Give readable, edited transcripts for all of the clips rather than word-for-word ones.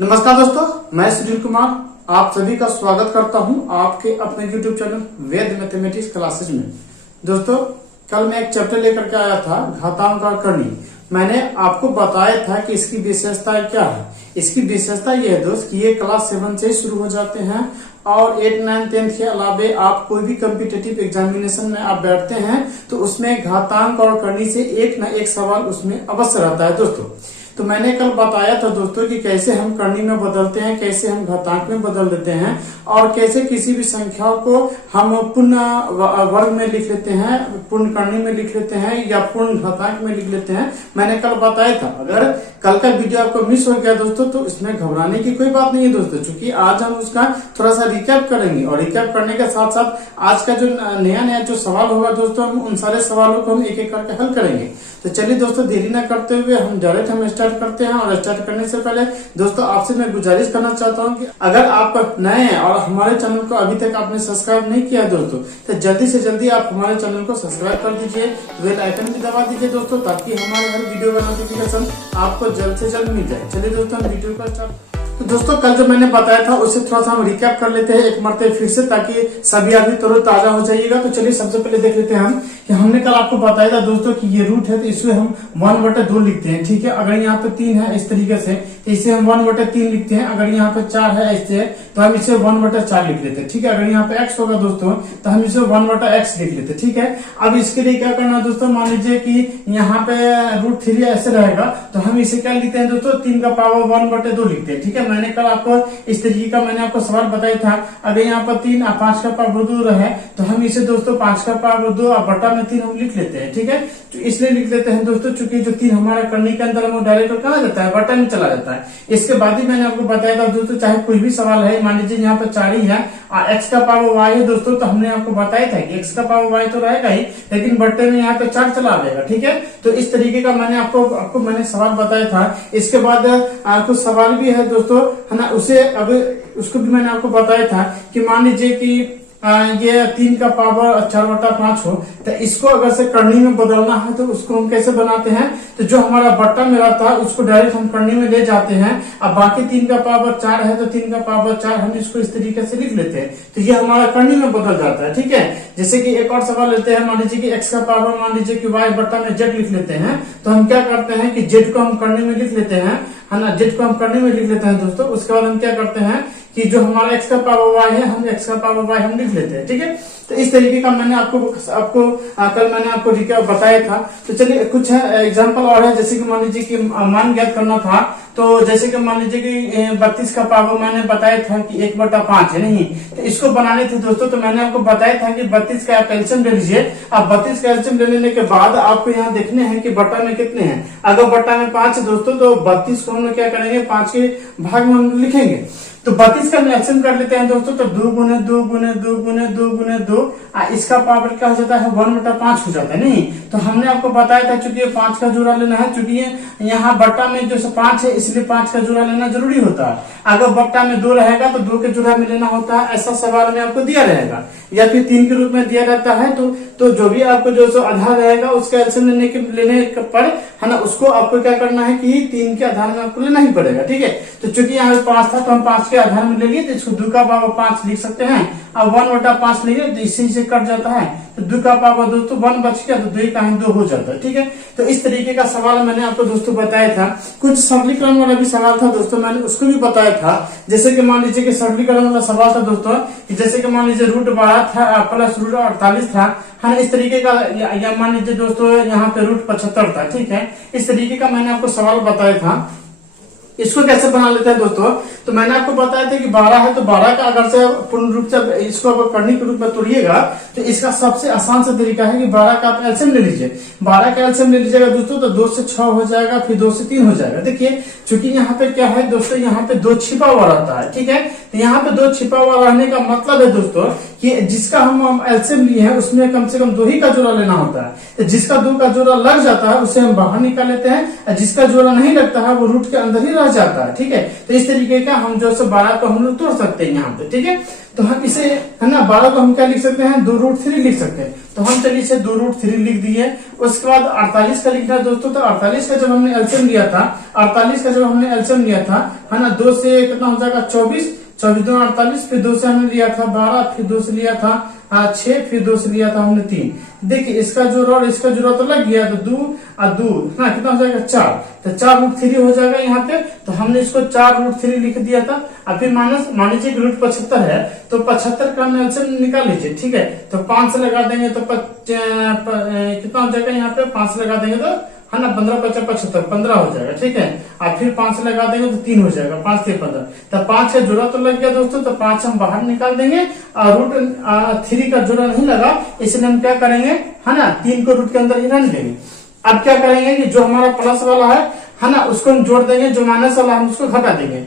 नमस्कार दोस्तों, मैं सुनील कुमार आप सभी का स्वागत करता हूं आपके अपने YouTube चैनल वेद मैथमेटिक्स क्लासेज में। दोस्तों, कल मैं एक चैप्टर लेकर के आया था घातांक और करनी। मैंने आपको बताया था कि इसकी विशेषता क्या है। इसकी विशेषता यह है दोस्त कि ये क्लास 7 से शुरू हो जाते हैं और 8, 9, 10 के अलावे आप कोई भी कॉम्पिटिटिव एग्जामिनेशन में आप बैठते हैं तो उसमें घातांक और करनी से एक न एक सवाल उसमें अवश्य रहता है दोस्तों। तो मैंने कल बताया था दोस्तों कि कैसे हम करनी में बदलते हैं, कैसे हम घातांक में बदल देते हैं और कैसे किसी भी संख्या को हम पूर्ण वर्ग में लिख लेते हैं, पूर्ण करनी में लिख लेते हैं या पूर्ण घातांक में लिख लेते हैं। मैंने कल बताया था। अगर कल का वीडियो आपको मिस हो गया दोस्तों तो इसमें घबराने की कोई बात नहीं है दोस्तों, क्योंकि आज हम उसका थोड़ा सा रिकैप करेंगे और रिकैप करने के साथ साथ आज का जो नया जो सवाल होगा दोस्तों, हम उन सारे सवालों को हम एक एक करके हल करेंगे। तो चलिए दोस्तों, देरी न करते हुए हम डायरेक्ट स्टार्ट करते हैं। और स्टार्ट करने से पहले दोस्तों आपसे मैं गुजारिश करना चाहता हूं कि अगर आप नए हैं और हमारे चैनल को अभी तक आपने सब्सक्राइब नहीं किया दोस्तों, तो जल्दी से जल्दी आप हमारे चैनल को सब्सक्राइब कर दीजिए, बेल आइकन भी दबा दीजिए दोस्तों, ताकि हमारे हर वीडियो का नोटिफिकेशन आपको जल्द से जल्द मिल जाए। चलिए दोस्तों, हम वीडियो का स्टार्ट। तो दोस्तों, कल जो मैंने बताया था उसे थोड़ा सा हम रिकैप कर लेते हैं एक मरतबा फिर से, ताकि सभी आदमी तरोताजा हो जाइएगा। तो चलिए सबसे पहले देख लेते हैं हम कि हमने कल आपको बताया था दोस्तों कि ये रूट है तो इसमें हम 1/2 लिखते हैं। ठीक है, अगर यहाँ पे 3 है इस तरीके से तो इसे हम 1/3 लिखते हैं। अगर यहाँ पे 4 है ऐसे तो हम इसे 1/4 लिख लेते हैं। ठीक है, अगर यहाँ पे x होगा दोस्तों तो हम इसे 1/x लिख लेते हैं। ठीक है, अब इसके लिए क्या करना है दोस्तों, मान लीजिए कि यहाँ पे √3 ऐसे रहेगा तो हम इसे क्या लिखते हैं दोस्तों, 3 का पावर 1/2 लिखते हैं। ठीक है, मैंने कल आपको इस तरीके का मैंने आपको सवाल बताया था। अगर यहाँ पर 3 और 5 का पावर 2 रहे तो हम इसे दोस्तों 5 का पावर 2 और बटा में 3 हम लिख लेते हैं। ठीक है, तो इसलिए लिख लेते हैं दोस्तों चूंकि जो 3 हमारा करने के अंदर वो डायरेक्ट कहा जाता है, बटा में चला जाता है। इसके बाद ही मैंने आपको बताया था दोस्तों, चाहे कोई भी सवाल है, मान लीजिए यहाँ पर 4 ही है और x का पावर y है दोस्तों, तो हमने आपको बताया था कि x का पावर y तो रहेगा ही, लेकिन बट्टे में यहाँ पे 4 चला आएगा। ठीक है, तो इस तरीके का मैंने आपको मैंने सवाल बताया था। इसके बाद कुछ सवाल भी है दोस्तों, है ना, उसे अब उसको भी मैंने आपको बताया था कि मान लीजिए कि ये 3 का पावर 4/5 हो तो इसको अगर से करनी में बदलना है तो उसको हम कैसे बनाते हैं, तो जो हमारा बट्टा में रहता है उसको डायरेक्ट हम करनी में ले जाते हैं। अब बाकी 3 का पावर 4 है तो 3 का पावर 4 हम इसको इस तरीके से लिख लेते हैं, तो ये हमारा करनी में बदल जाता है। ठीक है, जैसे कि एक और सवाल लेते हैं, मान लीजिए कि x का पावर मान लीजिए कि y बट्टा में z लिख लेते हैं, तो हम क्या करते हैं कि z को हम करनी में लिख लेते हैं, है ना, z को हम करनी में लिख लेते हैं दोस्तों। उसके बाद हम क्या करते हैं कि जो हमारा x का पावर y है हम x का पावर y हम लिख लेते हैं। ठीक है, तो इस तरीके का मैंने आपको कल मैंने आपको रिकैप बताया था। तो चलिए कुछ एग्जांपल और है, जैसे कि मान लीजिए कि मान ज्ञात करना था, तो जैसे कि मान लीजिए कि 32 का पावर मैंने बताया था कि 1/5 है, नहीं तो इसको बनाने थे दोस्तों। तो मैंने आपको बताया था कि 32 का एल्सियम ले लीजिए। अब 32 का एल्सियम ले लेने के बाद आपको यहाँ देखने हैं कि बट्टा में कितने हैं। अगर बट्टा में 5 है दोस्तों तो 32 को हम क्या करेंगे, 5 के भाग में हम लिखेंगे। तो 32 का एल्सियम कर लेते हैं दोस्तों, तो 2 गुने 2 गुने 2 गुने 2 गुने 2 इसका पावर क्या हो जाता है, 1/5 हो जाता है। नहीं तो हमने आपको बताया था चूंकि 5 का जोड़ा लेना है, चूंकि यहाँ बट्टा में जो 5 है इसलिए 5 का जोड़ा लेना जरूरी होता है। अगर बट्टा में 2 रहेगा तो 2 के जोड़ा में लेना होता है, ऐसा सवाल में आपको दिया रहेगा, या फिर 3 के रूप में दिया रहता है। तो जो भी आपको जो आधार रहेगा उसका एल्सियम लेने पर, है ना, उसको आपको क्या करना है कि 3 के आधार में आपको लेना ही पड़ेगा। ठीक है, तो चूंकि यहाँ 5 था तो हम 5 के आधार में ले लिए, तो इसको 2 का पावर 5 लिख सकते हैं। अब 1/5 लेंगे तो इसी से कट जाता है, तो 2 का पावर दोस्तों 1 बच गया तो 2 का 2 हो जाता है। ठीक है, तो इस तरीके का सवाल मैंने आपको दोस्तों बताया था। कुछ सरलीकरण वाला भी सवाल था दोस्तों, मैंने उसको भी बताया था। जैसे कि मान लीजिए कि सरलीकरण वाला सवाल था दोस्तों कि जैसे कि मान लीजिए √12 था प्लस √48 था, है इस तरीके का, या मान लीजिए दोस्तों यहाँ पे √75 था। ठीक है, इस तरीके का मैंने आपको सवाल बताया था। इसको कैसे बना लेते हैं दोस्तों, तो मैंने आपको बताया था कि 12 है तो 12 का अगर से पूर्ण रूप से इसको अगर करने के रूप में तोड़िएगा तो इसका सबसे आसान सा तरीका है कि 12 का आप एल्सियम ले लीजिए। 12 का एल्सियम ले लीजिएगा दोस्तों तो 2 से 6 हो जाएगा, फिर 2 से 3 हो जाएगा। देखिए चूंकि यहाँ पे क्या है दोस्तों, यहाँ पे 2 छिपा हुआ रहता है। ठीक है, तो यहाँ पे 2 छिपा हुआ रहने का मतलब है दोस्तों कि जिसका हम एलसीएम लिए हैं उसमें कम से कम 2 ही का जोड़ा लेना होता है। तो जिसका 2 का जोड़ा लग जाता है उसे हम बाहर निकाल लेते हैं, जिसका जोड़ा नहीं लगता है वो रूट के अंदर ही रह जाता है। ठीक है, तो इस तरीके का हम जो है 12 को हम लोग तोड़ सकते हैं यहाँ पे। ठीक है, तो हम इसे है ना 12 को हम क्या लिख सकते हैं, 2√3 लिख सकते हैं। तो हम चलिए इसे 2√3 लिख दिए। उसके बाद 48 का लिखना है दोस्तों। तो 48 का जब हमने एलसीएम लिया था, 48 का जब हमने एलसीएम लिया था है ना, 2 से कितना हो जाएगा 24, 24 2 48, फिर 2 से हमने लिया था 12, फिर 2 से लिया था 6, फिर 2 से लिया था हमने 3। देखिए इसका जोड़ा और इसका जोड़ा तो लग गया, तो 2 और 2 ना कितना हो जाएगा 4, तो 4√3 हो जाएगा यहाँ पे। तो हमने इसको 4√3 लिख दिया था। अब फिर माइनस मान लीजिए रूट 75 है, तो 75 का एलसीएम निकाल लीजिए। ठीक है, तो 5 से लगा देंगे तो कितना हो जाएगा यहाँ पे, 5 से लगा देंगे तो है ना 15 5 75 15 हो जाएगा। ठीक है, और फिर 5 से लगा देंगे तो 3 हो जाएगा, 5 से 15, तो 5 का जोड़ा तो लग गया दोस्तों, तो 5 हम बाहर निकाल देंगे। और √3 का जोड़ा नहीं लगा, इसलिए हम क्या करेंगे है ना 3 को रूट के अंदर ही रहने देंगे। अब क्या करेंगे कि जो हमारा प्लस वाला है ना उसको हम जोड़ देंगे, जो माइनस वाला हम उसको घटा देंगे।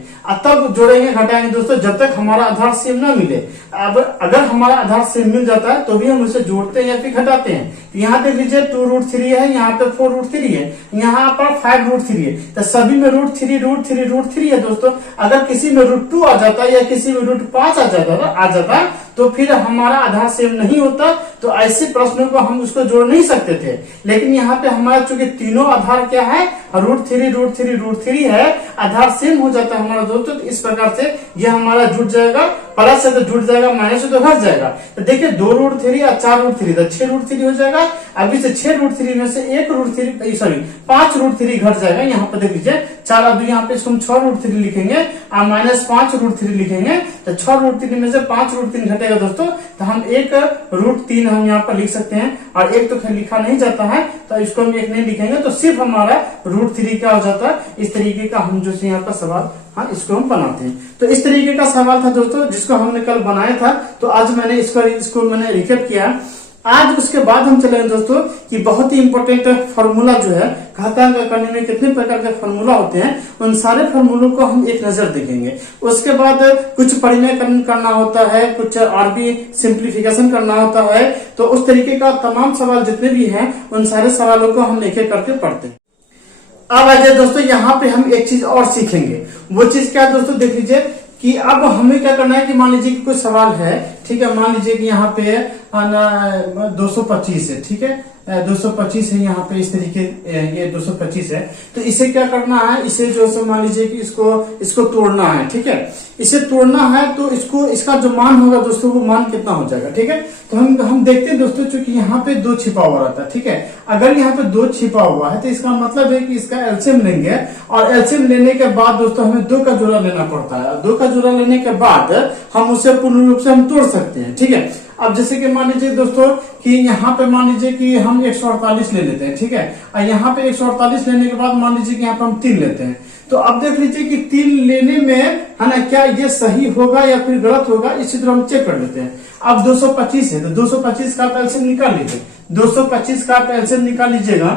तब जोड़ेंगे घटाएंगे दोस्तों जब तक हमारा आधार सेम ना मिले। अब अगर हमारा आधार सेम मिल जाता है तो भी हम उसे जोड़ते हैं या फिर घटाते हैं। यहाँ देख लीजिए 2√3 है, यहाँ पे 4√3 है, यहाँ पर 5√3 है, तो सभी में √3 है दोस्तों। अगर किसी में √2 आ जाता है या किसी में √5 आ जाता तो फिर हमारा आधार सेम नहीं होता। तो ऐसे प्रश्नों को हम उसको जोड़ नहीं सकते थे। लेकिन यहाँ पे हमारा चूंकि तीनों आधार क्या है, √3 है, आधार सेम हो जाता है हमारा दोस्तों। तो इस प्रकार से यह हमारा जुड़ जाएगा, प्लस से तो जुड़ जाएगा, माइनस से तो घट जाएगा। तो देखिए 2√3 और 4√3 तो 6√3 हो जाएगा। अभी से 6√3 में से 5√3 घट जाएगा। यहाँ पे देख लीजिए 4 अब यहाँ पे इसको हम 6√3 लिखेंगे और -5√3 लिखेंगे, तो 6√3 में से 5√3 घटेगा दोस्तों। तो हम 1√3 हम यहाँ पर लिख सकते हैं, और 1 तो लिखा नहीं जाता है तो इसको हम 1 नहीं लिखेंगे, तो सिर्फ हमारा √3 क्या हो जाता है। इस तरीके का हम जो यहाँ पर सवाल इसको हम बनाते हैं। तो इस तरीके का सवाल था दोस्तों जिसको हमने कल बनाया था। तो आज मैंने इसको मैंने रिकेप किया। आज उसके बाद हम चलेंगे दोस्तों कि बहुत ही इंपॉर्टेंट फॉर्मूला जो है घातांक करने में कितने प्रकार के फॉर्मूला होते हैं, उन सारे फॉर्मूलों को हम एक नजर देखेंगे। उसके बाद कुछ परिमेय करना होता है, कुछ और भी सिंप्लीफिकेशन करना होता है। तो उस तरीके का तमाम सवाल जितने भी हैं उन सारे सवालों को हम एक एक करके पढ़ते हैं। अब आइए दोस्तों यहाँ पे हम एक चीज और सीखेंगे। वो चीज क्या है दोस्तों, देख लीजिए कि अब हमें क्या करना है कि मान लीजिए कि कोई सवाल है, ठीक है, मान लीजिए कि यहाँ पे 225 है, ठीक है, 225 है यहाँ पे, इस तरीके ये 225 है। तो इसे क्या करना है, इसे जो है मान लीजिए कि इसको तोड़ना है। ठीक है, इसे तोड़ना है तो इसका जो मान होगा दोस्तों वो मान कितना हो जाएगा। ठीक है, तो हम देखते हैं दोस्तों, चूंकि यहाँ पे 2 छिपा हुआ रहता है। ठीक है, अगर यहाँ पे 2 छिपा हुआ है तो इसका मतलब है कि इसका एलसीएम लेंगे, और एलसीएम लेने के बाद दोस्तों हमें 2 का जोड़ा लेना पड़ता है। 2 का जोड़ा लेने के बाद हम उसे पूर्ण रूप से हम तोड़ सकते हैं। ठीक है, अब जैसे कि मान लीजिए दोस्तों कि यहाँ पे मान लीजिए कि हम 148 ले लेते हैं। ठीक है, और यहाँ पे 148 लेने के बाद मान लीजिए कि यहाँ पे हम 3 लेते हैं। तो अब देख लीजिए कि 3 लेने में है ना क्या ये सही होगा या फिर गलत होगा, इसी तरह हम चेक कर लेते हैं। अब 225 है तो 225 का एलसीएम निकाल लीजिए। 225 का एलसीएम निकाल लीजिएगा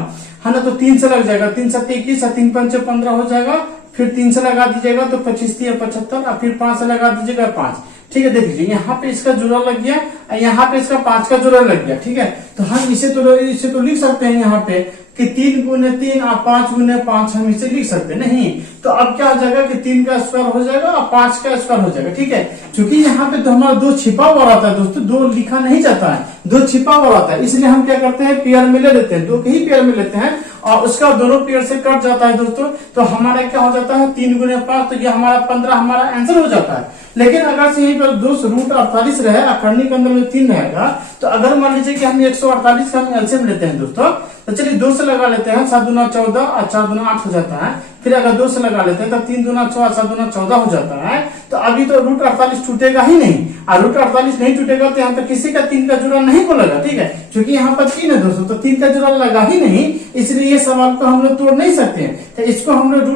है ना, तो 3 से लग जाएगा, 3 7 21 और 3 5 15 हो जाएगा। फिर 3 से लगा दीजिएगा तो 25 3 75, और फिर 5 से लगा दीजिएगा 5। ठीक है, देख लीजिए यहाँ पे इसका जोड़ा लग गया, यहाँ पे इसका 5 का जोड़ा लग गया। ठीक है, तो हम इसे तो लिख सकते हैं यहाँ पे कि 3 गुने 3 और 5 गुने 5 हम इसे लिख सकते नहीं। तो अब क्या हो जाएगा कि 3 का स्क्वायर हो जाएगा और 5 का स्क्वायर हो जाएगा। ठीक है, क्योंकि यहाँ पे तो हमारा 2 छिपा हुआ रहता है दोस्तों, 2 लिखा नहीं जाता है, 2 छिपा हुआ रहता है। इसलिए हम क्या करते हैं, पेयर में ले लेते हैं, 2 के ही पेयर में लेते हैं, और उसका दोनों पेयर से कट जाता है दोस्तों। तो हमारा क्या हो जाता है 3 गुने 5, तो ये हमारा 15 हमारा आंसर हो जाता है। लेकिन अगर से यहीं पर 2√48 रहे, अखरनी के अंदर में 3 रहेगा, तो अगर मान लीजिए कि हम 148 का हम एलसीएम लेते हैं दोस्तों, तो चलिए 2 से लगा लेते हैं, 7 दूना 14 और 4 दूना 8 हो जाता है। फिर अगर 2 से लगा लेते हैं तो 3 दूना 6 7 दूना 14 हो जाता है। तो अभी तो √48 टूटेगा ही नहीं, और √48 नहीं टूटेगा तो यहाँ पर किसी का 3 का जोड़ा नहीं बोलेगा। ठीक है, क्योंकि यहाँ पर 3 है दोस्तों, तो 3 का जोड़ा लगा ही नहीं, इसलिए ये सवाल को हम लोग तोड़ नहीं सकते हैं। तो इसको हम लोग जो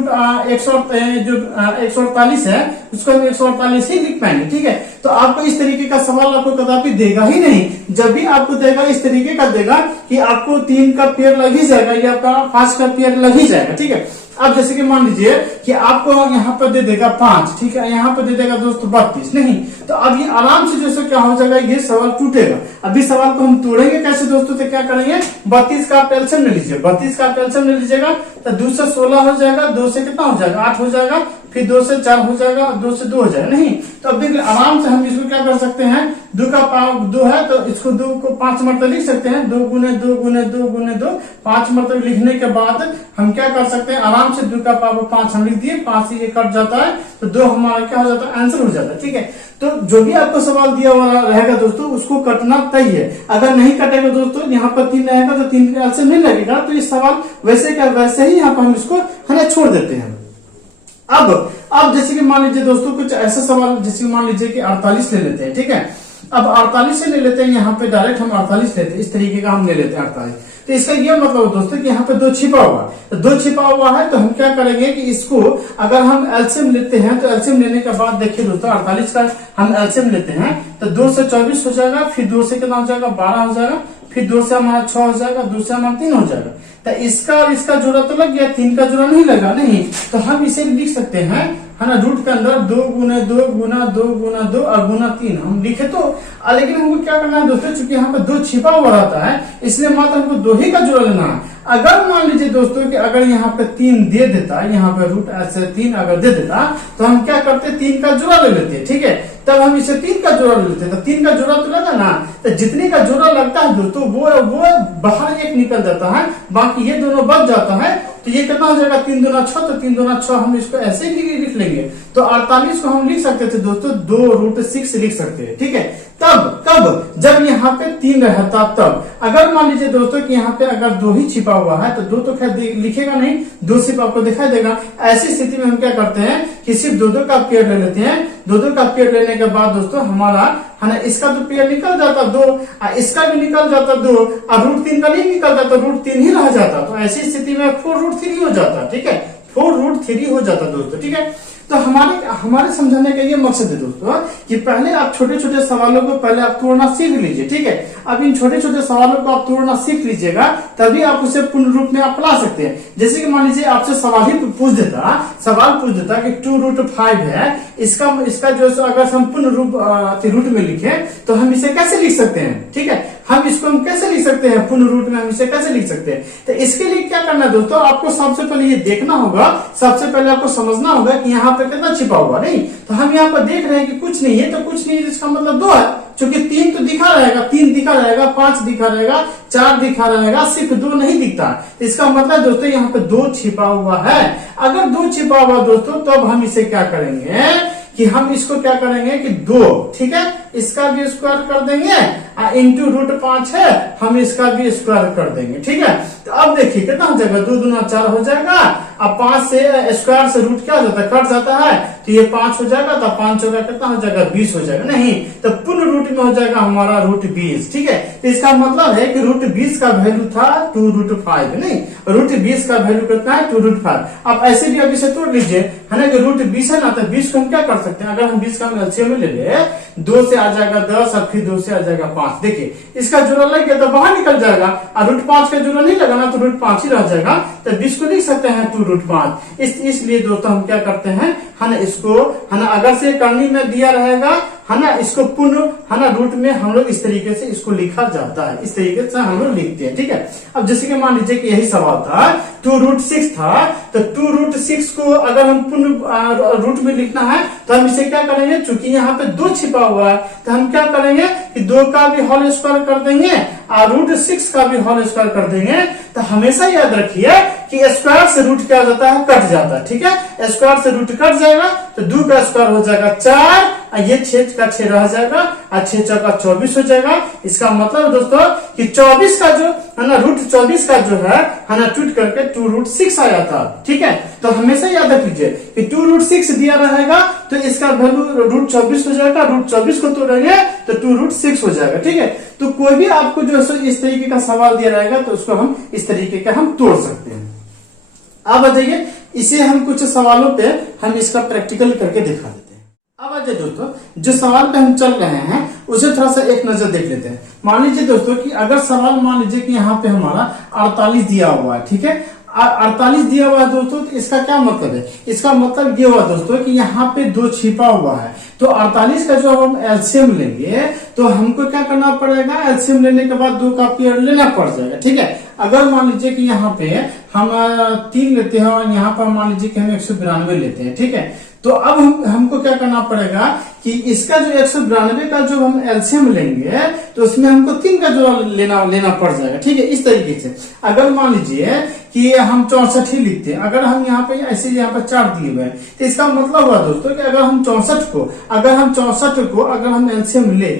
148 है उसको हम 148 ही लिख पाएंगे। ठीक है, तो आपको इस तरीके का सवाल आपको कदापि देगा ही नहीं। जब भी आपको देगा इस तरीके का देगा कि आपको 3 का पेयर लग ही जाएगा या आपका 5 का पेयर लग ही जाएगा। ठीक है, अब जैसे कि मान लीजिए कि आपको यहाँ पर दे देगा 5, ठीक है, यहाँ पर दे देगा दोस्तों 32, नहीं तो अब ये आराम से जो क्या हो जाएगा, ये सवाल टूटेगा। अभी सवाल को हम तोड़ेंगे कैसे दोस्तों, तो क्या करेंगे, 32 का आप एलसीएम ले लीजिए, 32 का आप एलसीएम ले लीजिएगा तो 2 से 16 हो जाएगा, 2 से कितना हो जाएगा, 8 हो जाएगा, फिर 2 से 4 हो जाएगा, 2 से 2 हो जाएगा, नहीं तो अब देखिए आराम से हम इसको क्या कर सकते हैं, 2 का पावर 2 है तो इसको 2 को 5 मरतबा लिख सकते हैं, 2 गुने 2 गुने 2 गुने 2, 5 मरतबा लिखने के बाद हम क्या कर सकते हैं, आराम से 2 का पावर 5 हम लिख दिए, 5 से ये कट जाता है तो 2 हमारा क्या हो जाता है, आंसर हो जाता है। ठीक है, तो जो भी आपको सवाल दिया हुआ रहेगा दोस्तों उसको कटना तय है। अगर नहीं कटेगा दोस्तों, यहाँ पर 3 रहेगा तो 3 का आंसर नहीं लगेगा, तो ये सवाल वैसे का वैसे ही यहाँ पर हम इसको है ना छोड़ देते हैं। अब जैसे कि मान लीजिए दोस्तों कुछ ऐसा सवाल, जैसे मान लीजिए कि 48 ले लेते हैं, ठीक है, अब 48 से ले लेते हैं, यहाँ पे डायरेक्ट हम 48 लेते हैं, इस तरीके का हम ले लेते हैं 48। तो इसका ये मतलब दोस्तों कि यहाँ पे 2 छिपा हुआ, तो 2 छिपा हुआ है तो हम क्या करेंगे कि इसको अगर हम एलसीएम लेते हैं तो एलसीएम लेने के बाद देखिए दोस्तों 48 का हम एलसीएम लेते हैं तो 2 से 24 हो जाएगा, फिर 2 से कितना हो जाएगा, 12 हो जाएगा, फिर 2 से हमारा 6 हो जाएगा, 2 से हमारा 3 हो जाएगा। तो इसका और इसका जोड़ा तो लग गया, 3 का जोड़ा नहीं लगा, नहीं तो हम इसे लिख सकते हैं है ना, रूट के अंदर 2 गुना 2 गुना 2 गुना 2 और गुना 3 हम लिखे तो, लेकिन हमको क्या करना है दोस्तों, चूंकि यहाँ पे 2 छिपा हुआ रहता है इसलिए मात्र हमको 2 ही का जोड़ा लेना है। अगर मान लीजिए दोस्तों कि अगर यहाँ पे 3 दे देता, यहाँ पे रूट ऐसे 3 अगर दे देता तो हम क्या करते, 3 का जोड़ा ले लेते, ठीक है, तब हम इसे 3 का जोड़ा ले लेते, तो 3 का जोड़ा तो लगा ना, तो जितने का जोड़ा लगता है दोस्तों वो बाहर एक निकल जाता है, बाकी ये दोनों बच जाता है, तो ये कितना हो जाएगा, 3 दूना 6, तो 3 दूना 6 हम इसको ऐसे ही लिख लेंगे। तो 48 को हम लिख सकते थे दोस्तों 2√6 लिख सकते हैं, ठीक है। तब जब यहाँ पे 3 रहता तब, अगर मान लीजिए दोस्तों कि यहाँ पे अगर 2 ही छिपा हुआ है तो 2 तो खैर लिखेगा नहीं, 2 सिर्फ आपको दिखाई देगा। ऐसी स्थिति में हम क्या करते हैं कि सिर्फ 2 का पेयर ले लेते हैं। 2 का पेयर लेने के बाद दोस्तों हमारा है ना, इसका तो पेयर निकल जाता 2, इसका भी निकल जाता 2, और √3 का नहीं निकल जाता, √3 ही रह जाता। तो ऐसी स्थिति में 4√3 हो जाता, ठीक है, 4√3 हो जाता दोस्तों, ठीक है। तो हमारे समझाने का ये मकसद है दोस्तों कि पहले आप छोटे छोटे सवालों को पहले आप तोड़ना सीख लीजिए, ठीक है। अब इन छोटे छोटे सवालों को आप तोड़ना सीख लीजिएगा तभी आप उसे पूर्ण रूप में आप ला सकते हैं। जैसे कि मान लीजिए आपसे सवाल पूछ देता कि 2√5 है, इसका जो अगर हम पूर्ण रूट में लिखे तो हम इसे कैसे लिख सकते हैं, ठीक है, हम इसको हम कैसे लिख सकते हैं, पूर्ण रूट में हम इसे कैसे लिख सकते हैं। तो इसके लिए क्या करना है दोस्तों, आपको सबसे पहले ये देखना होगा, सबसे पहले आपको समझना होगा कि यहाँ पे कितना छिपा हुआ, नहीं तो हम यहाँ पर देख रहे हैं कि कुछ नहीं है, तो कुछ नहीं है इसका मतलब 2 है, क्योंकि 3 तो दिखा रहेगा, 3 दिखा रहेगा, 5 दिखा रहेगा, 4 दिखा रहेगा, सिर्फ 2 नहीं दिखता। इसका मतलब दोस्तों यहाँ पे 2 छिपा हुआ है। अगर 2 छिपा हुआ दोस्तों तब हम इसे क्या करेंगे कि हम इसको क्या करेंगे कि 2, ठीक है, इसका भी स्क्वायर कर देंगे, इंटू √5 है, हम इसका भी स्क्वायर कर देंगे, ठीक है। तो अब देखिए कितना हो जाएगा, 2 दूना 4 हो जाएगा, अब 5 से स्क्वायर से रूट क्या हो जाता है, कट जाता है, तो ये 5 हो जाएगा, तो 5 चौका कितना हो जाएगा, 20 हो जाएगा, नहीं तो पूर्ण रूट में हो जाएगा हमारा √20, ठीक है। तो इसका मतलब है कि √20 का वैल्यू था 2√5, नहीं √20 का वैल्यू कितना है 2√5। आप ऐसे भी अब इसे तोड़ लीजिए, है ना, कि √20 है ना, तो 20 को हम क्या कर सकते हैं, अगर हम 20 का एलसीएम में ले ले, 2 से आ जाएगा 10 और फिर 2 से आ जाएगा 5, देखिए इसका जोड़ा लग गया तो बाहर निकल जाएगा, और √5 का जोड़ा नहीं लगाना तो √5 ही रह जाएगा, तो 20 को लिख सकते हैं 2√5। इसलिए दोस्तों हम क्या करते हैं, है ना, इसको है ना, अगर से करनी में दिया रहेगा, है ना, इसको पूर्ण है ना रूट में हम लोग इस तरीके से इसको लिखा जाता है, इस तरीके से हम लोग लिखते हैं, ठीक है। अब जैसे कि मान लीजिए कि यही सवाल था, 2√6 था, तो 2√6 को अगर हम पूर्ण रूट में लिखना है तो हम इसे क्या करेंगे, चूंकि यहाँ पे 2 छिपा हुआ है तो हम क्या करेंगे कि 2 का भी होल स्क्वायर कर देंगे और √6 का भी होल स्क्वायर कर देंगे। तो हमेशा याद रखिए कि स्क्वायर से रूट क्या हो जाता है, कट जाता है, ठीक है, स्क्वायर से रूट कट जाएगा तो 2 का स्क्वायर हो जाएगा 4, ये 6 का 6 रह जाएगा, और 6 चौका 24 हो जाएगा। इसका मतलब दोस्तों कि 24 का जो है ना, √24 का जो है ना, टूट करके 2√6 आया था, ठीक है। तो हमेशा याद रख लीजिए कि 2√6 दिया रहेगा तो इसका वैल्यू √24 हो जाएगा, √24 को तोड़ेंगे तो 2√6 हो जाएगा, ठीक है। तो कोई भी आपको जो है इस तरीके का सवाल दिया रहेगा तो उसको हम इस तरीके का हम तोड़ सकते हैं। अब बताइए, इसे हम कुछ सवालों पे हम इसका प्रैक्टिकल करके दिखा देते हैं। अब आइए दोस्तों, जो सवाल पे हम चल रहे हैं उसे थोड़ा सा एक नजर देख लेते हैं। मान लीजिए दोस्तों कि अगर सवाल मान लीजिए कि यहाँ पे हमारा 48 दिया हुआ है, ठीक है, 48 दिया हुआ है दोस्तों, तो इसका क्या मतलब है? इसका मतलब ये हुआ दोस्तों कि यहाँ पे 2 छिपा हुआ है, तो 48 का जो हम एलसीएम लेंगे तो हमको क्या करना पड़ेगा, एलसीएम लेने के बाद 2 का पेयर लेना पड़ जाएगा। ठीक है, अगर मान लीजिए कि यहाँ पे हम 3 लेते हैं और यहाँ पर मान लीजिए कि हम 192 लेते हैं, ठीक है, तो अब हमको क्या करना पड़ेगा कि इसका जो 192 का जो हम एलसीएम लेंगे तो उसमें हमको 3 का जो लेना पड़ जाएगा। ठीक है, इस तरीके से अगर मान लीजिए कि हम 64 ही लिखते हैं, अगर हम यहाँ पे ऐसे यहाँ पे 4 दिए हुए हैं, तो इसका मतलब हुआ दोस्तों कि अगर हम 64 को अगर हम एलसीएम ले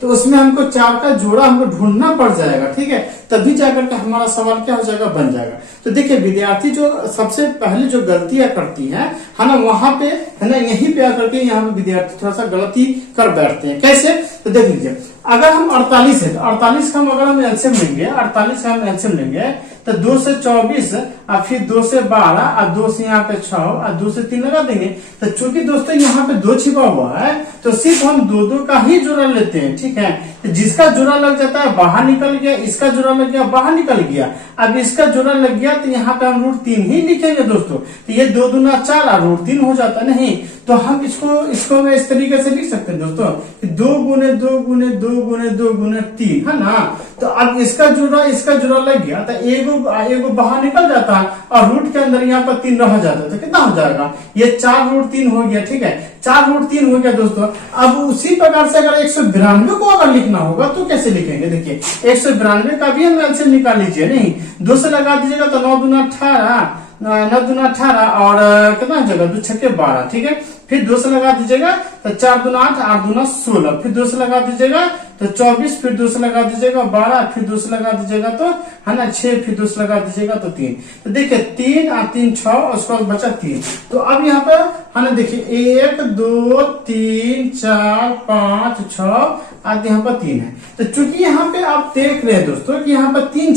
तो उसमें हमको 4 का जोड़ा हमको ढूंढना पड़ जाएगा। ठीक है, तभी जाकर के हमारा सवाल क्या हो जाएगा, बन जाएगा। तो देखिए विद्यार्थी जो सबसे पहले जो गलतियां करती हैं है ना, वहां पे है ना, यहीं पे आकर के यहाँ पे विद्यार्थी थोड़ा सा गलती कर बैठते हैं। कैसे? तो देख लीजिए, अगर हम 48 है तो 48 का अगर हम एलसीएम लेंगे, 48 का हम एलसीएम लेंगे तो 2 से 24 और फिर 2 से 12 और 2 से यहाँ पे 6 और 2 से 3 लगा देंगे। तो चूंकि दोस्तों यहाँ पे 2 छिपा हुआ है तो सिर्फ हम 2 का ही जोड़ा लेते हैं। ठीक है, तो जिसका जोड़ा लग जाता है बाहर निकल गया, इसका जोड़ा लग गया बाहर निकल गया, अब इसका जोड़ा लग गया तो यहाँ पे हम √3 ही लिखेंगे दोस्तों। तो ये 2 दूना 4 और √3 हो जाता नहीं, तो हम इसको मैं इस तरीके से लिख सकते हैं दोस्तों कि 2 गुने 2 गुने 2 गुने 2 गुने 3 है ना। तो अब इसका जोड़ा लग गया तो एगो बाहर निकल जाता है और रूट के अंदर यहाँ पर 3 रह जाता है, तो कितना हो जाएगा, ये 4√3 हो गया। ठीक है, 4√3 हो गया दोस्तों। अब उसी प्रकार से अगर 192 को अगर लिखना होगा तो कैसे लिखेंगे, देखिए 192 का भी हम एलसीएम निकाल लीजिए, नहीं 2 से लगा दीजिएगा तो 9 दूना 18, 9 दूना 18 और कितना हो जाएगा, 2 छक्के 12। ठीक है, फिर 2 से लगा दीजिएगा तो 4 दूना 8, 8 दूना 16, फिर 2 से लगा दीजिएगा तो 24, फिर 2 से लगा दीजिएगा 12, फिर 2 से लगा दीजिएगा तो है ना 6, फिर 2 से लगा दीजिएगा तो 3। तो देखिए 3 और 3 6 और उसके बाद बचा 3। तो अब यहाँ पे है ना देखिए 1 2 3 4 5 6 और यहाँ पर 3 है। तो चूंकि यहाँ पे आप देख रहे हैं दोस्तों कि यहाँ पर 3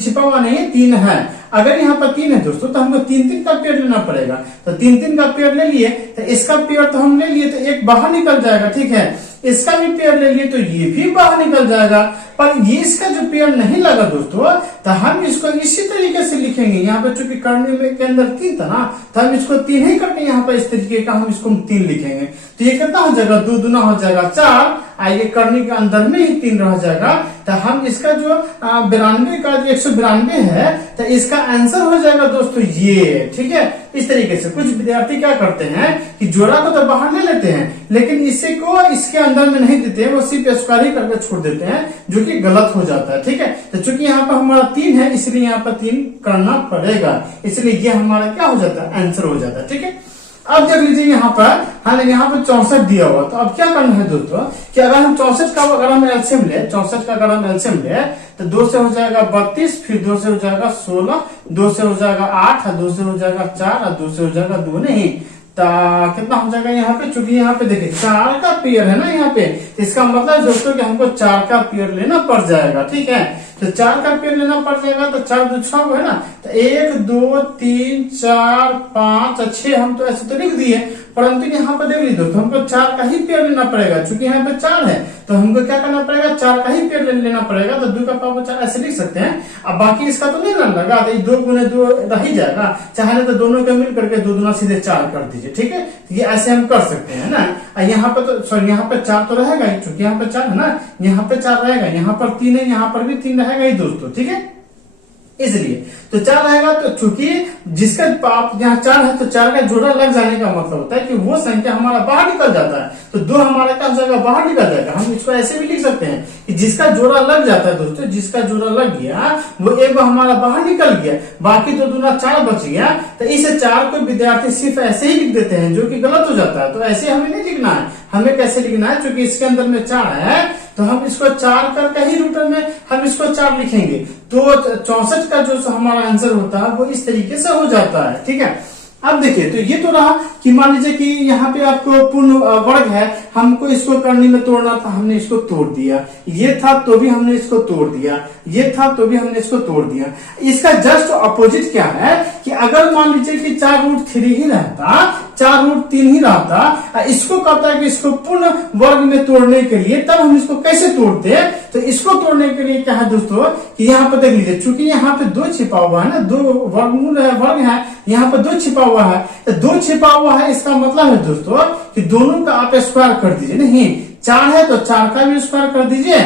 छिपा हुआ नहीं, 3 है। अगर यहाँ पर 3 है दोस्तों तो हमको 3 का पेयर लेना पड़ेगा। तो 3 का पेयर ले लिए तो इसका पेयर तो हम ले लिए तो एक बाहर निकल जाएगा। ठीक है, इसका भी पेयर ले लिए तो ये भी बाहर निकल जाएगा, पर ये इसका जो पेयर नहीं लगा दोस्तों तो हम इसको इसी तरीके से लिखेंगे। यहाँ पे चूंकि करने में के अंदर 3 था ना, तो हम इसको 3 ही करके यहाँ पर इस तरीके का हम इसको 3 लिखेंगे। तो ये कितना हो जाएगा, 2 दूना हो जाएगा 4, ये करने के अंदर में ही 3 रह जाएगा। तो हम इसका जो 92 का जो 192 है तो इसका आंसर हो जाएगा दोस्तों ये। ठीक है, इस तरीके से कुछ विद्यार्थी क्या करते हैं कि जोड़ा को तो बाहर ले लेते हैं लेकिन इसे को इसके अंदर में नहीं देते हैं, वो सिर्फ स्क्वायर ही करके छोड़ देते हैं, जो कि गलत हो जाता है। ठीक है, तो चूंकि यहाँ पर हमारा 3 है इसलिए यहाँ पर 3 करना पड़ेगा, इसलिए ये हमारा क्या हो जाता है, आंसर हो जाता है। ठीक है, अब देख लीजिए यहाँ पर हाँ यहाँ पर 64 दिया हुआ, तो अब क्या करना है दोस्तों कि अगर हम 64 का अगर हम एलसीएम ले, 64 का अगर हम एलसीएम ले तो 2 से हो जाएगा 32, फिर 2 से हो जाएगा 16, 2 से हो जाएगा 8, 2 से हो जाएगा 4 और 2 से हो जाएगा 2 नहीं, कितना हो जाएगा यहाँ पे, चूंकि यहाँ पे देखिए 4 का पेयर है ना यहाँ पे, तो इसका मतलब दोस्तों कि हमको 4 का पेयर लेना पड़ जाएगा। ठीक है, तो 4 का पेयर लेना पड़ जाएगा तो 4 2 6 है ना, तो 1 2 3 4 5 6 हम तो ऐसे तो लिख दिए, परंतु यहाँ पर देख लीजिए दोस्तों हमको 4 का ही पेयर लेना पड़ेगा। चूंकि यहाँ पे 4 है तो हमको क्या करना पड़ेगा, 4 का ही पेयर लेना पड़ेगा। तो 2 का पावर 4 ऐसे लिख सकते हैं। अब बाकी इसका तो नहीं ना लगा, तो 2 गुने 2 रह ही जाएगा, चाहे तो दोनों का मिल करके 2 दूना सीधे 4 कर दीजिए। ठीक है, ये ऐसे हम कर सकते हैं ना। यहाँ पे तो सॉरी यहाँ पे 4 तो रहेगा ही, चूंकि यहाँ पे 4 है ना, यहाँ पे 4 रहेगा, यहाँ पर 3 है, यहाँ पर भी 3 रहेगा ही दोस्तों। ठीक है, इसलिए तो 4 रहेगा, तो चूंकि जिसका यहाँ 4 है तो 4 का जोड़ा लग जाने का मतलब होता है कि वो संख्या हमारा बाहर निकल जाता है, तो 2 हमारा क्या हो जाएगा, बाहर निकल जाएगा। हम इसको ऐसे भी लिख सकते हैं कि जिसका जोड़ा लग जाता है दोस्तों, जिसका जोड़ा लग गया वो एक हमारा बाहर निकल गया, बाकी 2 दूना 4 बच गया। तो इस 4 को विद्यार्थी सिर्फ ऐसे ही लिख देते हैं, जो कि गलत हो जाता है। तो ऐसे हमें नहीं लिखना है, हमें कैसे लिखना है, चूंकि इसके अंदर में 4 है तो हम इसको 4 करके ही रूट में हम इसको 4 लिखेंगे। तो 64 का जो हमारा आंसर होता है वो इस तरीके से हो जाता है। ठीक है, अब देखिए तो ये तो रहा कि मान लीजिए कि यहाँ पे आपको पूर्ण वर्ग है, हमको इसको करने में तोड़ना था, हमने इसको तोड़ दिया। ये था तो भी हमने इसको तोड़ दिया, ये था तो भी हमने इसको तोड़ दिया। इसका जस्ट अपोजिट क्या है कि अगर मान लीजिए कि 4√3 ही रहता, 4√3 ही रहता। इसको कहता है कि इसको पूर्ण वर्ग में तोड़ने के लिए, तब हम इसको कैसे तोड़ते हैं, तो इसको तोड़ने के लिए क्या है दोस्तों कि यहाँ पर देख लीजिए, चूंकि यहाँ पे 2 छिपा हुआ है ना, 2 वर्गमूल है, वर्ग है, यहाँ पर 2 छिपा हुआ है, तो 2 छिपा हुआ है, इसका मतलब है दोस्तों कि दोनों का आप स्क्वायर कर दीजिए। नहीं, 4 है तो 4 का भी स्क्वायर कर दीजिए,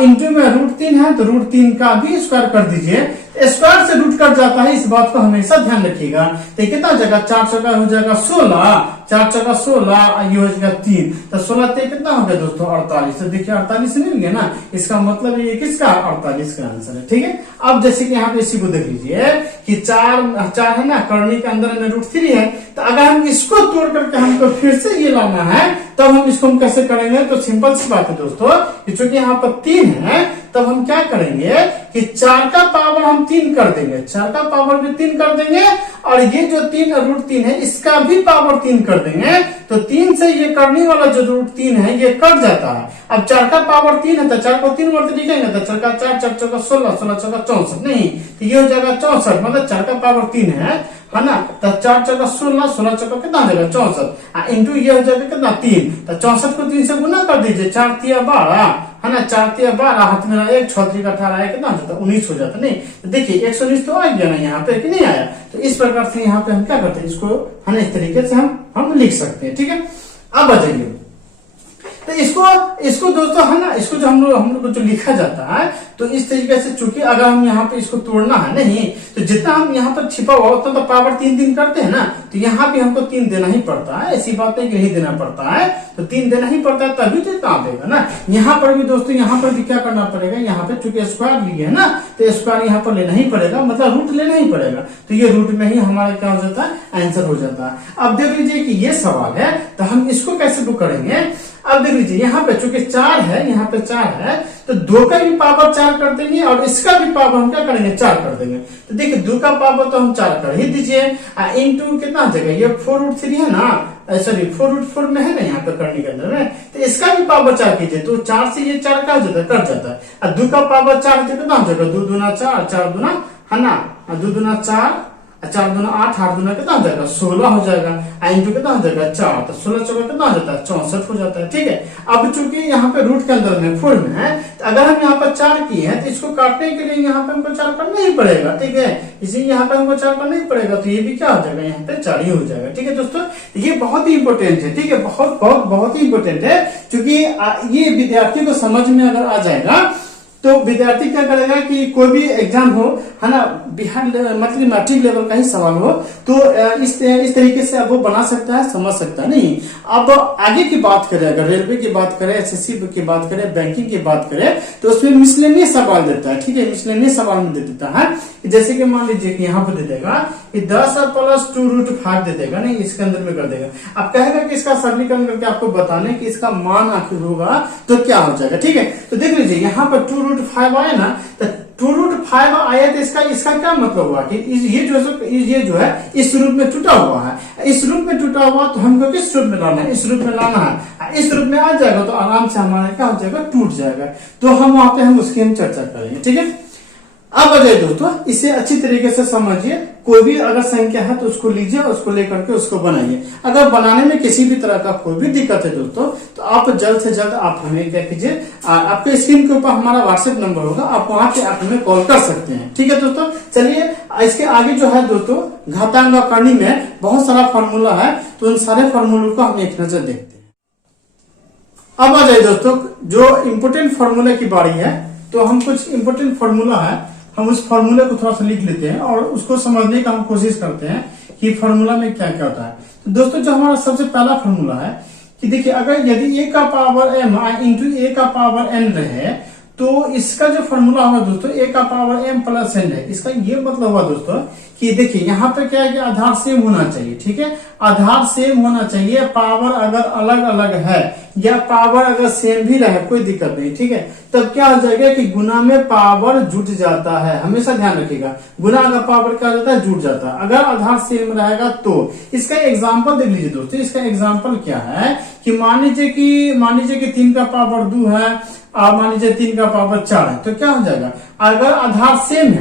इंटू में √3 है तो √3 का भी स्क्वायर कर दीजिए। स्क्वायर से रूट कट जाता है, इस बात को हमेशा ध्यान रखिएगा। तो कितना जगह 4 चौका हो जाएगा 16, 4 चौका 16, ये हो जाएगा 3, तो 16 ते कितना हो गया दोस्तों 48। तो देखिए 48 मिल गया ना, इसका मतलब ये किसका 48 का आंसर है। ठीक है, अब जैसे कि यहाँ पे इसी को देख लीजिए कि 4 है ना, करनी के अंदर में √3 है, तो अगर हम इसको तोड़ करके हमको फिर से ये लाना है, तब हम इसको हम कैसे करेंगे, तो सिंपल सी बात है दोस्तों, चूंकि यहाँ पर 3 है, तब हम क्या करेंगे कि 4 का पावर हम 3 कर देंगे, 4 का पावर भी 3 कर देंगे, और ये जो 3 √3 है इसका भी पावर 3 कर देंगे। तो 3 से ये करने वाला जो √3 है ये कट जाता है। अब 4 का पावर 3 है तो 4 को 3 बार लिखेंगे, तो 4 का 4, 4 चौका 16, 16 चौका 64, नहीं तो ये हो जाएगा 64, मतलब 4 का पावर 3 है ना, तो 4 चौका 16, 16 चौका कितना हो जाएगा 64, इंटू ये हो जाएगा कितना 3, तो 64 को 3 से गुना कर दीजिए, 4 तिया 12 है ना, 4 तिया 12, हाथ में 1, 6 3 का 18 कितना हो जाता है 19 हो जाता। नहीं तो देखिए 119 तो आ गया ना यहाँ पे, कि नहीं आया, तो इस प्रकार से यहाँ पे हम क्या करते हैं, इसको है ना इस तरीके से हम लिख सकते हैं। ठीक है, अब आ जाइए, तो इसको दोस्तों है ना, इसको जो हम लोग को जो लिखा जाता है, तो इस तरीके से, चूंकि अगर हम यहाँ पे इसको तोड़ना है, नहीं तो जितना हम यहाँ पर छिपा हुआ उतना तो पावर 3 करते हैं ना, तो यहाँ भी हमको 3 देना ही पड़ता है, ऐसी बात नहीं कि नहीं देना पड़ता है, तो 3 देना ही पड़ता है, तभी तो इतना देगा ना। यहाँ पर भी दोस्तों, यहाँ पर भी क्या करना पड़ेगा, यहाँ पे चूंकि स्क्वायर लिए है ना, तो स्क्वायर यहाँ पर लेना ही पड़ेगा, मतलब रूट लेना ही पड़ेगा, तो ये रूट में ही हमारा क्या हो जाता है, आंसर हो जाता है। अब देख लीजिए कि ये सवाल है, तो हम इसको कैसे बुक करेंगे। अब देख लीजिए यहाँ पे चूंकि 4 है, यहाँ पे 4 है, तो 2 का भी पावर 4 कर देंगे, और इसका भी पावर हम क्या करेंगे 4 कर देंगे। तो देखिए 2 का पावर तो हम 4 कर ही दीजिए, इंटू कितना जगह ये 4√3 है ना, सॉरी 4√4 में है ना यहाँ पे करने के अंदर में, तो इसका भी पावर 4 कीजिए, तो 4 से ये 4 का हो जाता है, कट जाता है, और 2 का पावर 4 कितना हो जाएगा, 2 दूना 4, 4 दूना है ना, 2 दूना 4, 4 दूना 8, 8 दूना कितना हो जाएगा 16 हो जाएगा, इंटू कितना हो जाएगा 4, तो 16 चौका कितना हो जाता है 64 हो जाता है। ठीक है, अब चूंकि यहाँ पे रूट के अंदर में 4 में है, तो अगर हम यहाँ पर 4 किए हैं, तो इसको काटने के लिए यहाँ पे हमको 4 करना ही पड़ेगा। ठीक है, इसी यहाँ पे हमको 4 करना ही पड़ेगा, तो ये भी क्या हो जाएगा, यहाँ पे 4 ही हो जाएगा। ठीक है दोस्तों, ये बहुत ही इंपॉर्टेंट है। ठीक है, बहुत ही इंपॉर्टेंट है, क्योंकि ये विद्यार्थी को समझ में अगर आ जाएगा, तो विद्यार्थी क्या करेगा कि कोई भी एग्जाम हो है ना, बिहार मतलब मैट्रिक लेवल का ही सवाल हो, तो इस तरीके से अब वो बना सकता है, समझ सकता है। नहीं, अब आगे की बात करें, अगर रेलवे की बात करें, एसएससी की बात करें, बैंकिंग की बात करें, तो उसमें मिसलेनियस सवाल देता है। ठीक है, मिसलेनियस सवाल में दे देता है, जैसे कि मान लीजिए कि यहाँ पे दे देगा कि 10 + 2√5 दे देगा, नहीं इसके अंदर में कर देगा, अब कहेगा कि इसका सरलीकरण करके आपको बताने कि इसका मान आखिर होगा तो क्या हो जाएगा। ठीक है, तो देख लीजिए यहाँ पर 2√5 आया ना, तो 2√5 आया, तो इसका क्या मतलब हुआ कि ये जो है इस रूप में टूटा हुआ है, इस रूप में टूटा हुआ, तो हमको किस रूप में लाना है, इस रूप में लाना है, इस रूप में आ जाएगा तो आराम से हमारा क्या हो जाएगा, टूट जाएगा। तो हम वहां पे उसकी हम चर्चा करेंगे। ठीक है, अब आ जाइए दोस्तों, इसे अच्छी तरीके से समझिए, कोई भी अगर संख्या है तो उसको लीजिए, उसको लेकर के उसको बनाइए। अगर बनाने में किसी भी तरह का कोई भी दिक्कत है दोस्तों, तो आप जल्द से जल्द आप हमें क्या कीजिए, आपके स्क्रीन के ऊपर हमारा व्हाट्सएप नंबर होगा, आप वहां पे आप हमें कॉल कर सकते हैं। ठीक है दोस्तों, चलिए इसके आगे जो है दोस्तों, घातांक और कर्णी में बहुत सारा फॉर्मूला है, तो उन सारे फॉर्मूलों को हम एक नजर देखते हैं। अब आ जाए दोस्तों, जो इम्पोर्टेंट फॉर्मूला की बारी है, तो हम कुछ इम्पोर्टेंट फॉर्मूला है, हम उस फॉर्मूले को थोड़ा सा लिख लेते हैं और उसको समझने का हम कोशिश करते हैं कि फॉर्मूला में क्या क्या होता है। तो दोस्तों, जो हमारा सबसे पहला फॉर्मूला है कि देखिए, अगर यदि a का पावर m इंटू a का पावर n रहे, तो इसका जो फॉर्मूला होगा दोस्तों, a का पावर m + n है। इसका ये मतलब हुआ दोस्तों कि देखिए यहाँ पे क्या है कि आधार सेम होना चाहिए। ठीक है, आधार सेम होना चाहिए, पावर अगर अलग अलग है या पावर अगर सेम भी रहे कोई दिक्कत नहीं। ठीक है, तब क्या हो जाएगा कि गुना में पावर जुट जाता है, हमेशा ध्यान रखिएगा, गुना का पावर क्या हो जाता है, जुट जाता है। अगर आधार सेम रहेगा तो इसका एग्जाम्पल देख लीजिए दोस्तों, इसका एग्जाम्पल क्या है कि मान लीजिए कि 3 का पावर 2 है, मान लीजिए 3 का पावर 4 है, तो क्या हो जाएगा, अगर आधार सेम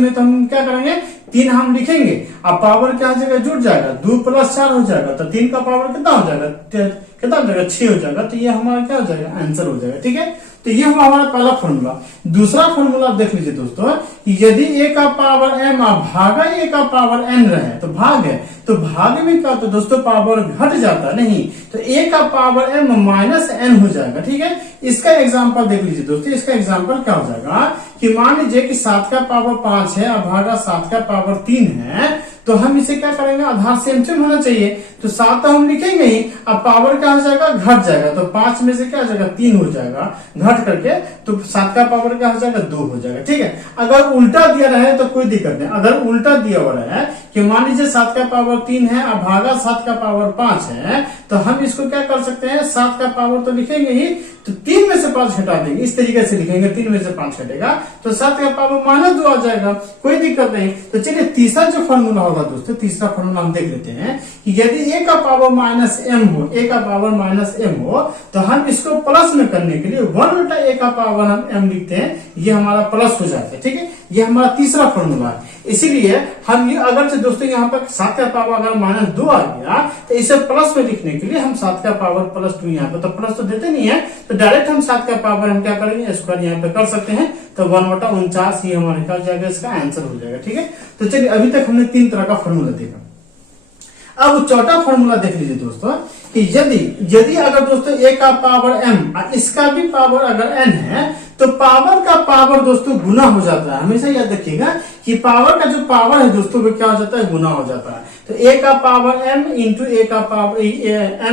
है, तो हम क्या करेंगे 3 हम लिखेंगे, अब पावर क्या हो जाएगा, जुड़ जाएगा, 2 + 4 हो जाएगा, तो 3 का पावर कितना हो जाएगा, कितना हो जाएगा, 6 हो जाएगा। तो ये हमारा क्या हो जाएगा, आंसर हो जाएगा। ठीक है, तो ये हुआ हमारा पहला फॉर्मूला। दूसरा फॉर्मूला आप देख लीजिए दोस्तों, यदि a का पावर m भागा a का पावर n रहे, तो भाग है, तो भाग में क्या होता है दोस्तों, पावर घट जाता है, नहीं तो a का पावर m माइनस n हो जाएगा। ठीक है, इसका एग्जांपल देख लीजिए दोस्तों, इसका एग्जांपल क्या हो जाएगा कि मान लीजिए कि 7 का पावर 5 है और भागा 7 का पावर 3 है, तो हम इसे क्या करेंगे, आधार सेम सेम होना चाहिए, तो 7 तो हम लिखेंगे ही, अब पावर क्या हो जाएगा, घट जाएगा, तो 5 में से क्या हो जाएगा, 3 हो जाएगा घट करके, तो 7 का पावर क्या हो जाएगा, 2 हो जाएगा। ठीक है, अगर उल्टा दिया रहे तो कोई दिक्कत नहीं, अगर उल्टा दिया हुआ है कि मान लीजिए 7 का पावर 3 है और भागा 7 का पावर 5 है, तो हम इसको क्या कर सकते हैं, 7 का पावर तो लिखेंगे ही, तो 3 में से 5 हटा देंगे, इस तरीके से लिखेंगे, 3 में से 5 हटेगा तो 7 का पावर -2 आ जाएगा, कोई दिक्कत नहीं। तो चलिए तीसरा जो फॉर्मूला होगा दोस्तों, तीसरा फॉर्मूला हम देख लेते हैं कि यदि a का पावर -m हो, a का पावर -m हो, तो हम इसको प्लस में करने के लिए 1/a का पावर हम m लिखते हैं, ये हमारा प्लस हो जाता है। ठीक है, ये हमारा तीसरा फॉर्मूला है। इसीलिए हम ये अगर से दोस्तों यहाँ पर 7 का पावर अगर -2 आ गया, तो इसे प्लस में लिखने के लिए हम 7 का पावर +2 यहाँ पे, तो प्लस तो देते नहीं है, तो डायरेक्ट हम 7 का पावर हम क्या करेंगे, स्क्वायर यहाँ पे कर सकते हैं, तो 1/49 ये हमारे क्या जाएगा, इसका आंसर हो जाएगा। ठीक है, तो चलिए अभी तक हमने 3 तरह का फॉर्मूला देखा। अब चौथा फॉर्मूला देख लीजिए दोस्तों कि यदि अगर दोस्तों a का पावर m इसका भी पावर अगर n है, तो पावर का पावर दोस्तों गुना हो जाता है। हमेशा याद रखिएगा कि पावर का जो पावर है दोस्तों वो क्या हो जाता है, गुना हो जाता है। तो a का पावर m इंटू a का पावर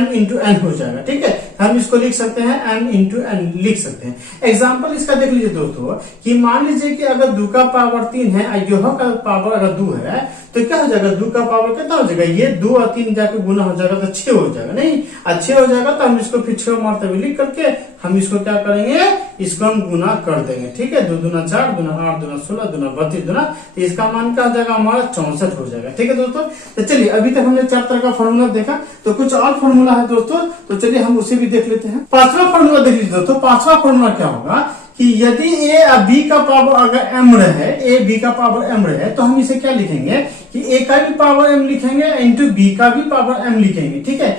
m इंटू n हो जाएगा। ठीक है, हम इसको लिख सकते हैं m इंटू n लिख सकते हैं। एग्जाम्पल इसका देख लीजिए दोस्तों कि मान लीजिए कि अगर 2 का पावर 3 है और यह का पावर अगर 2 है, तो क्या हो जाएगा, 2 का पावर कितना हो जाएगा, ये 2 और 3 जाके गुना हो जाएगा तो 6 हो जाएगा, नहीं 6 हो जाएगा, तो हम इसको फिर 6 मरतबे लिख करके हम इसको क्या करेंगे, इसको हम गुना कर देंगे। ठीक है, 2 दूना 4, दूना 8, दूना 16, दूना 32, दूना, तो इसका मान क्या हो जाएगा, हमारा 64 हो जाएगा। ठीक है दोस्तों, तो चलिए अभी तक हमने 4 तरह का फॉर्मूला देखा, तो कुछ और फॉर्मूला है दोस्तों, तो चलिए हम उसे भी देख लेते हैं। पांचवा फॉर्मूला देख लीजिए दोस्तों। पांचवा फॉर्मूला क्या होगा कि यदि a और b का पावर अगर m रहे, a b का पावर m रहे, तो हम इसे क्या लिखेंगे कि a का भी पावर m लिखेंगे इंटू b का भी पावर m लिखेंगे। ठीक है,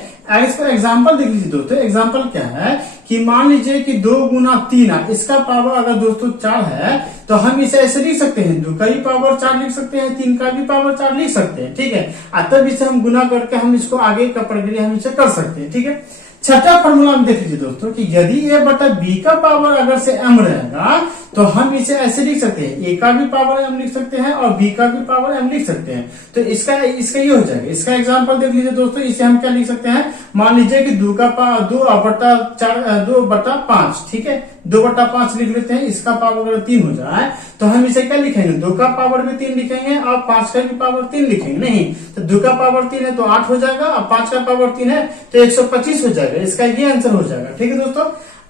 इसका एग्जांपल देख लीजिए दोस्तों। एग्जांपल क्या है कि मान लीजिए कि 2 गुना 3 इसका पावर अगर दोस्तों 4 है, तो हम इसे ऐसे लिख सकते हैं, 2 का भी पावर 4 लिख सकते हैं, 3 का भी पावर 4 लिख सकते हैं। ठीक है, तब इसे हम गुना करके हम इसको आगे का प्रक्रिया हम इसे कर सकते हैं। ठीक है, छठा फॉर्मूला हम देख लीजिए दोस्तों कि यदि a बटा b का पावर अगर से m रहेगा, तो हम इसे ऐसे लिख सकते हैं, a का भी पावर m लिख सकते हैं और b का भी पावर m लिख सकते हैं। तो इसका ये हो जाएगा। इसका एग्जांपल देख लीजिए दोस्तों, इसे हम क्या लिख सकते हैं, मान लीजिए कि 2 बटा 5, ठीक है, 2/5 लिख लेते हैं। इसका पावर अगर 3 हो जाए, तो हम इसे क्या लिखेंगे, 2 का पावर भी 3 लिखेंगे और 5 का भी पावर 3 लिखेंगे। नहीं तो 2 का पावर 3 है तो 8 हो जाएगा और 5 का पावर 3 है तो 125 हो जाएगा। इसका ये आंसर हो जाएगा। ठीक है दोस्तों,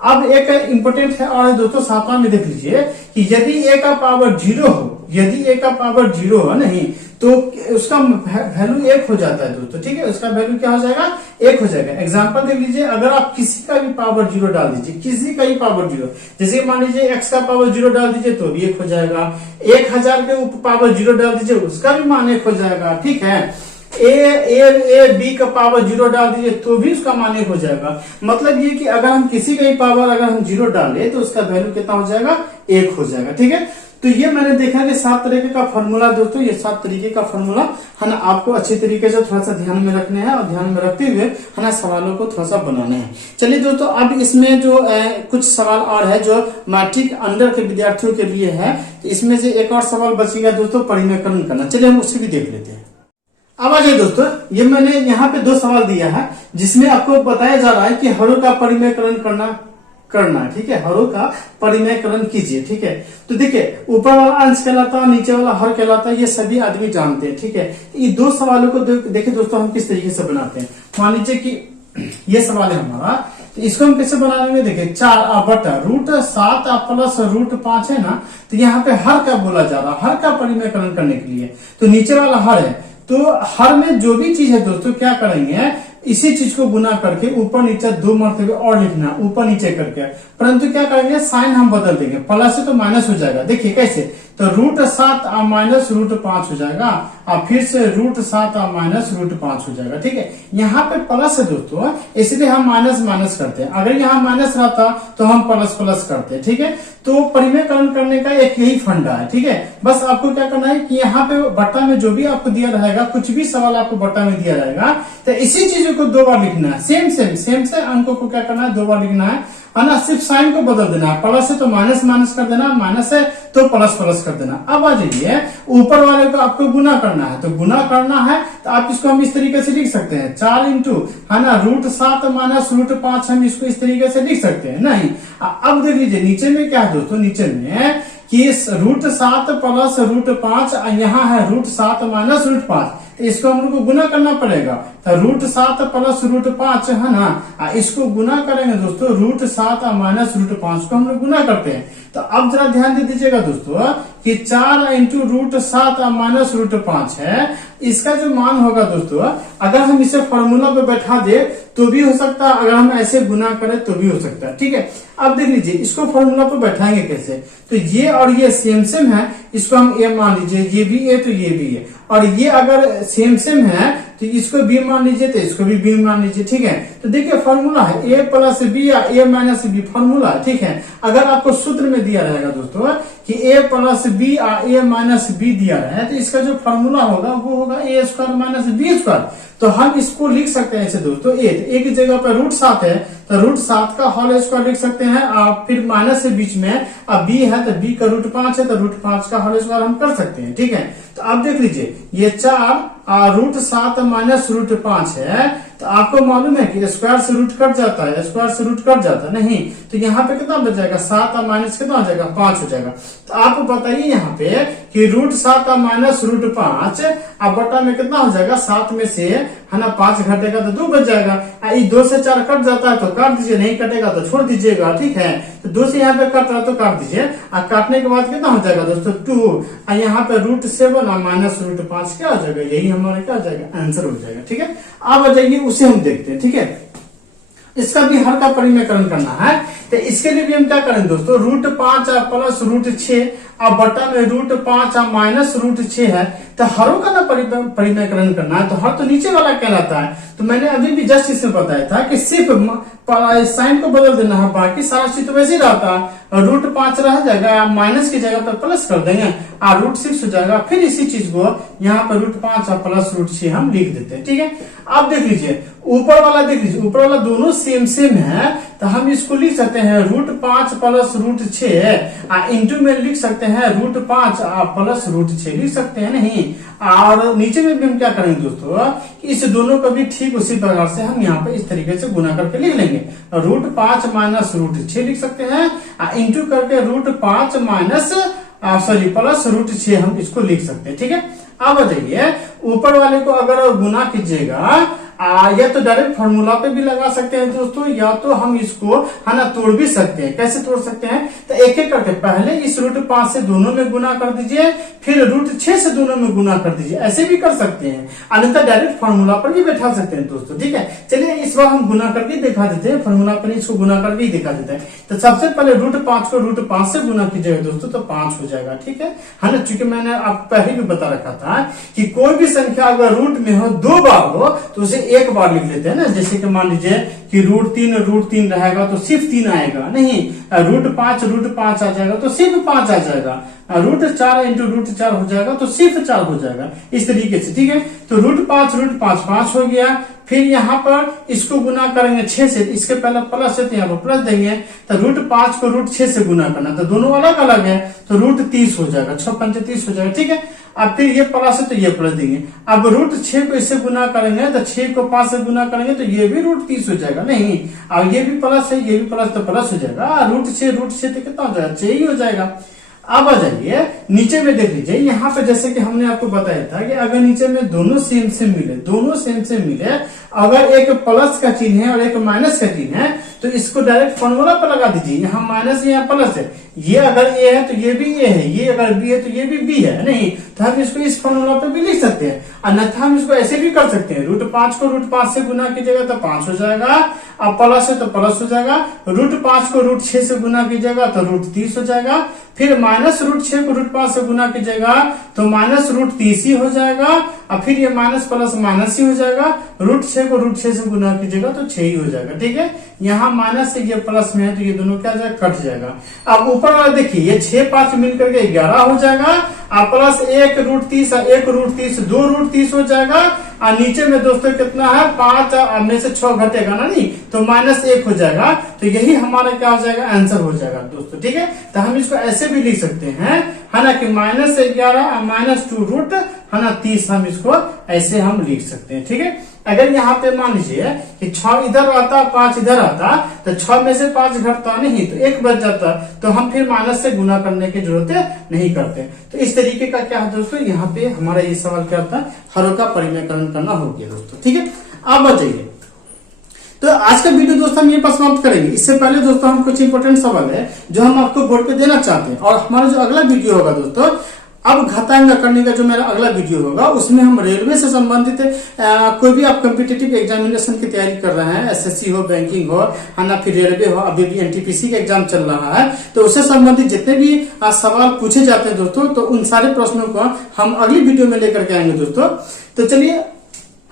अब एक इंपोर्टेंट है और दोस्तों 7वां में देख लीजिए कि यदि a का पावर 0 हो, यदि a का पावर 0 हो नहीं, तो उसका वैल्यू 1 हो जाता है दोस्तों। ठीक है, उसका वैल्यू क्या हो जाएगा, 1 हो जाएगा। एग्जांपल देख लीजिए, अगर आप किसी का भी पावर 0 डाल दीजिए, किसी का भी पावर 0, जैसे मान लीजिए x का पावर 0 डाल दीजिए तो भी 1 हो जाएगा। 1000 के पावर 0 डाल दीजिए, उसका भी मान 1 हो जाएगा। ठीक है, a b का पावर 0 डाल दीजिए तो भी उसका मान 1 हो जाएगा। मतलब ये कि अगर हम किसी का भी पावर अगर हम 0 डाले तो उसका वैल्यू कितना हो जाएगा, 1 हो जाएगा। ठीक है, तो ये मैंने देखा कि 7 तरीके का फॉर्मूला दोस्तों, ये 7 तरीके का फॉर्मूला है ना, आपको अच्छे तरीके से थोड़ा सा ध्यान में रखने हैं और ध्यान में रखते हुए है ना सवालों को थोड़ा सा बनाना है। चलिए दोस्तों, अब इसमें जो कुछ सवाल और है जो मैट्रिक अंडर के विद्यार्थियों के लिए है, तो इसमें से एक और सवाल बचेगा दोस्तों, परिमेयकरण करना। चलिए हम उसे भी देख लेते हैं। अब आ जाइए दोस्तों, ये मैंने यहाँ पे 2 सवाल दिया है जिसमें आपको बताया जा रहा है कि हरों का परिमेयकरण करना है। ठीक है, हरों का परिमेयकरण कीजिए। ठीक है, तो देखिए ऊपर वाला अंश कहलाता है, नीचे वाला हर कहलाता है, ये सभी आदमी जानते हैं। ठीक है, ये 2 सवालों को देखिए दोस्तों हम किस तरीके से बनाते हैं। मान लीजिए कि ये सवाल है हमारा, तो इसको हम कैसे बनाएंगे, देखिए 4 बटा √7 प्लस √5 है ना, तो यहाँ पे हर का बोला जा रहा है, हर का परिमेयकरण करने के लिए। तो नीचे वाला हर है, तो हर में जो भी चीज है दोस्तों क्या करेंगे, इसी चीज को गुना करके ऊपर नीचे 2 मरतबे और लिखना, ऊपर नीचे करके। परंतु क्या करेंगे, साइन हम बदल देंगे, प्लस से तो माइनस हो जाएगा। देखिए कैसे, तो √7 माइनस √5 हो जाएगा, और फिर से √7 माइनस √5 हो जाएगा। ठीक है, यहाँ पे प्लस है दोस्तों, इसलिए हम माइनस माइनस करते हैं। अगर यहाँ माइनस रहता तो हम प्लस प्लस करते हैं। ठीक है, तो परिमेयकरण करने का एक यही फंडा है। ठीक है, बस आपको क्या करना है कि यहाँ पे बट्टा में जो भी आपको दिया रहेगा, कुछ भी सवाल आपको बट्टा में दिया रहेगा, तो इसी चीजों को 2 बार लिखना है। सेम से अंकों को क्या करना है, 2 बार लिखना है ना। सिर्फ साइन को बदल देना है, प्लस है तो माइनस माइनस कर देना, माइनस है तो प्लस प्लस कर देना। अब आ जाइए, ऊपर वाले को आपको गुना करना है, तो गुना करना है तो आप इसको हम इस तरीके से लिख सकते हैं, 4 इंटू है ना √7 माइनस √5, हम इसको इस तरीके से लिख सकते हैं। नहीं, अब देख लीजिए नीचे में क्या है दोस्तों, नीचे में कि √7 प्लस √5, यहाँ है √7 माइनस √5, तो इसको हम लोग को गुना करना पड़ेगा। तो √7 प्लस √5 है ना, इसको गुना करेंगे दोस्तों, √7 माइनस √5 को हम लोग गुना करते हैं। तो अब जरा ध्यान दे दीजिएगा दोस्तों कि 4 इंटू √7 माइनस √5 है, इसका जो मान होगा दोस्तों, अगर हम इसे फॉर्मूला पे बैठा दे तो भी हो सकता है, अगर हम ऐसे गुना करें तो भी हो सकता है। ठीक है, अब देख लीजिए इसको फॉर्मूला पे बैठाएंगे कैसे, तो ये और ये सेम है, इसको हम ए मान लीजिए, ये भी ए तो ये भी है, और ये अगर सेम है तो इसको बी मान लीजिए, तो इसको भी बी मान लीजिए। ठीक है, तो देखिए फॉर्मूला है ए प्लस बी या ए माइनस बी, फॉर्मूला है। ठीक है, अगर आपको सूत्र में दिया रहेगा दोस्तों कि ए प्लस बी या ए माइनस बी दिया रहा है, तो इसका जो फॉर्मूला होगा वो होगा ए स्क्वायर माइनस बी स्क्वायर। तो हम इसको लिख सकते हैं ऐसे दोस्तों, ए की जगह पर √7 है तो √7 का होल स्क्वायर लिख सकते हैं, और फिर माइनस से बीच में अब बी है तो बी का √5 है तो √5 का होल स्क्वायर हम कर सकते हैं। ठीक है, तो अब देख लीजिए ये 4 √7 माइनस √5 है, तो आपको मालूम है कि स्क्वायर से रूट कट जाता है, स्क्वायर से रूट कट जाता है नहीं, तो यहाँ पे कितना बच जाएगा, 7 और माइनस कितना हो जाएगा, 5 हो जाएगा। तो आप बताइए यहाँ पे कि √7 और माइनस √5 अब बटा में कितना हो जाएगा, 7 में से है ना 5 घटेगा तो 2 बच जाएगा। 2 से 4 कट जाता है तो काट दीजिए, नहीं कटेगा तो छोड़ दीजिएगा। ठीक है, तो 2 से यहाँ पे कट रहा है तो काट दीजिए, और काटने के बाद कितना हो जाएगा दोस्तों 2, और यहाँ पे √7 और माइनस √5 क्या हो जाएगा, यही हमारा क्या हो जाएगा, आंसर हो जाएगा। ठीक है, अब आ जाइए उसे हम देखते हैं। ठीक है, इसका भी हर का परिमेयकरण करना है, तो इसके लिए भी हम क्या करें दोस्तों, √5 प्लस √6 अब बटा में √5 माइनस √6 है, तो हरों का ना परिमेयकरण करना है, तो हर तो नीचे वाला कहलाता है। तो मैंने अभी भी जस्ट इसमें बताया था कि सिर्फ साइन को बदल देना है, बाकी सारा चीज तो वैसे ही रहता है। √5 रह जाएगा, माइनस की जगह पर प्लस कर देंगे, और √6 हो जाएगा। फिर इसी चीज को यहाँ पर √5 प्लस √6 हम लिख देते हैं। ठीक है, आप देख लीजिए ऊपर वाला, देख लीजिए ऊपर वाला दोनों सेम है, तो हम इसको लिख सकते हैं √5 प्लस √6, इंटू में लिख सकते हैं √5 प्लस √6 लिख सकते हैं नहीं। और नीचे में भी हम क्या करेंगे दोस्तों, इस दोनों को भी ठीक उसी प्रकार से हम यहाँ पे इस तरीके से गुना करके लिख लेंगे, √5 माइनस √6 लिख सकते हैं, इंटू करके √5 माइनस प्लस √6 हम इसको लिख सकते हैं। ठीक है, अब आ जाइए ऊपर वाले को अगर गुना कीजिएगा, या तो डायरेक्ट फॉर्मूला पे भी लगा सकते हैं दोस्तों, या तो हम इसको है ना तोड़ भी सकते हैं। कैसे तोड़ सकते हैं, तो एक एक करके पहले इस √5 से दोनों में गुना कर दीजिए, फिर √6 से दोनों में गुना कर दीजिए, ऐसे भी कर सकते हैं, अन्यथा डायरेक्ट फॉर्मूला पर भी बैठा सकते हैं दोस्तों। ठीक है, चलिए इस बार हम गुना करके दिखा देते हैं, फॉर्मूला पर इसको गुना करके ही दिखा देते हैं। तो सबसे पहले √5 को √5 से गुना कीजिएगा दोस्तों, तो 5 हो जाएगा। ठीक है ना, चूंकि मैंने आप पहले भी बता रखा था कि कोई भी संख्या अगर रूट में हो 2 बार हो तो उसे एक बार लिख लेते हैं ना। जैसे कि मान लीजिए कि √3 रहेगा तो सिर्फ 3 आएगा नहीं, √5 आ जाएगा तो सिर्फ 5 आ जाएगा, √4 इंटू √4 हो जाएगा तो सिर्फ 4 हो जाएगा, इस तरीके से। ठीक है, तो √5 5 हो गया, फिर यहाँ पर इसको गुना करेंगे 6 से, इसके पहले प्लस है तो यहाँ पर प्लस देंगे, तो √5 को √6 से गुना करना, तो दोनों अलग अलग है, तो √30 हो जाएगा, 6 पंचे 30 हो जाएगा। ठीक है, अब फिर ये प्लस है तो ये प्लस देंगे, अब √6 को इससे गुना करेंगे तो 6 को 5 से गुना करेंगे तो ये भी √30 हो जाएगा नहीं, अब ये भी प्लस है ये भी प्लस, तो प्लस हो जाएगा, √6 तो कितना हो जाएगा, 6 ही हो जाएगा। अब आ जाइए नीचे में देख लीजिए, यहाँ पे जैसे कि हमने आपको बताया था कि अगर नीचे में दोनों सेम से मिले, अगर एक प्लस का चिन्ह है और एक माइनस का चिन्ह है, तो इसको डायरेक्ट फॉर्मूला पर लगा दीजिए, यहाँ माइनस यहाँ प्लस है, ये अगर ए है तो ये भी ए है, ये अगर बी है तो ये भी बी है नहीं, तो हम इसको इस फॉर्मूला पे भी लिख सकते हैं, अन्यथा हम इसको ऐसे भी कर सकते हैं, √5 को √5 से गुना कीजिएगा तो 5 हो जाएगा, अब प्लस है तो प्लस हो जाएगा, √5 को √6 से गुना कीजिएगा तो √30 हो जाएगा, फिर माइनस √6 को √5 से गुना कीजिएगा तो माइनस √30 ही हो जाएगा, और फिर ये माइनस प्लस माइनस ही हो जाएगा, √6 को √6 से गुना कीजिएगा तो 6 ही हो जाएगा। ठीक है, यहाँ माइनस से ये प्लस में है तो ये दोनों क्या जाएगा, कट जाएगा। अब ऊपर वाला देखिए ये 6 5 मिलकर के 11 हो जाएगा, और प्लस 1 √30 और 1 √30 2 √30 हो जाएगा, और नीचे में दोस्तों कितना है 5 में से 6 घटेगा ना, नहीं तो -1 हो जाएगा। तो यही हमारा क्या हो जाएगा, आंसर हो जाएगा दोस्तों। ठीक है, तो हम इसको ऐसे भी लिख सकते हैं, है ना, कि -11 -2 है ना 30, हम इसको ऐसे हम लिख सकते हैं। ठीक है, अगर यहाँ पे मान लीजिए कि 6 इधर आता 5 इधर आता तो 6 में से 5 घटता नहीं तो 1 बच जाता, तो हम फिर माइनस से गुना करने की जरूरत नहीं करते। तो इस तरीके का क्या है दोस्तों, यहाँ पे हमारा ये सवाल क्या होता है, हरों का परिमेयकरण करना हो गया दोस्तों। ठीक है, अब बताइए, तो आज का वीडियो दोस्तों हम ये पर समाप्त करेंगे। इससे पहले दोस्तों हम कुछ इंपोर्टेंट सवाल है जो हम आपको बोर्ड पे देना चाहते हैं, और हमारा जो अगला वीडियो होगा दोस्तों, अब घातांक करने का जो मेरा अगला वीडियो होगा उसमें हम रेलवे से संबंधित कोई भी आप कॉम्पिटिटिव एग्जामिनेशन की तैयारी कर रहे हैं, एसएससी हो, बैंकिंग हो, है ना, फिर रेलवे हो, अभी भी एनटीपीसी का एग्जाम चल रहा है, तो उससे संबंधित जितने भी सवाल पूछे जाते हैं दोस्तों, तो उन सारे प्रश्नों को हम अगली वीडियो में लेकर के आएंगे दोस्तों। तो चलिए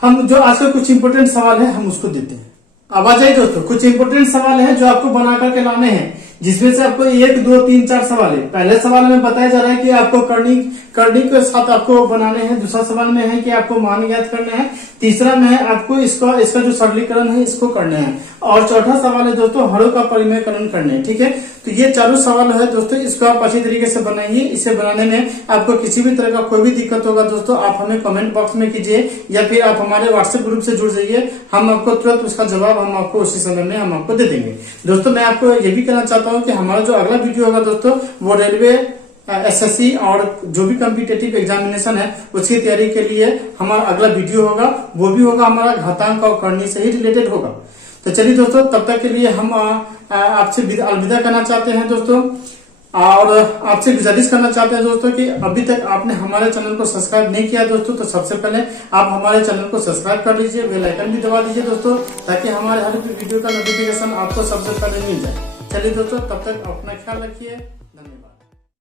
हम जो आज का कुछ इंपोर्टेंट सवाल है हम उसको देते हैं। अब आ जाइए दोस्तों, कुछ इंपोर्टेंट सवाल है जो आपको बना करके लाने हैं, जिसमें से आपको 1 2 3 4 सवाल है। पहले सवाल में बताया जा रहा है कि आपको करनी के साथ आपको बनाने हैं, दूसरा सवाल में है कि आपको मान ज्ञात करने हैं, तीसरा में है आपको इसका जो सरलीकरण है इसको करने हैं, और चौथा सवाल है दोस्तों हरों का परिमेयकरण करने हैं। ठीक है, तो ये चारों सवाल है दोस्तों, इसको आप अच्छी तरीके से बनाइए। इसे बनाने में आपको किसी भी तरह का कोई भी दिक्कत होगा दोस्तों, आप हमें कमेंट बॉक्स में कीजिए, या फिर आप हमारे व्हाट्सएप ग्रुप से जुड़ जाइए, हम आपको तुरंत उसका जवाब हम आपको उसी समय में हम आपको दे देंगे। दोस्तों मैं आपको ये भी कहना चाहता हूँ कि हमारा जो अगला वीडियो होगा दोस्तों, वो रेलवे, एसएससी और जो भी कॉम्पिटिटिव एग्जामिनेशन है उसकी तैयारी के लिए हमारा अगला वीडियो होगा, वो भी होगा हमारा घातांक और करनी से ही रिलेटेड होगा। तो चलिए दोस्तों, तब तक के लिए हम आपसे अलविदा करना चाहते हैं दोस्तों, और आपसे गुजारिश करना चाहते हैं दोस्तों कि अभी तक आपने हमारे चैनल को सब्सक्राइब नहीं किया दोस्तों, तो सबसे पहले आप हमारे चैनल को सब्सक्राइब कर लीजिए, बेल आइकन भी दबा दीजिए दोस्तों, ताकि हमारे हर वीडियो का नोटिफिकेशन आपको सबसे पहले मिल जाए। चलिए दोस्तों, तब तक अपना ख्याल रखिए।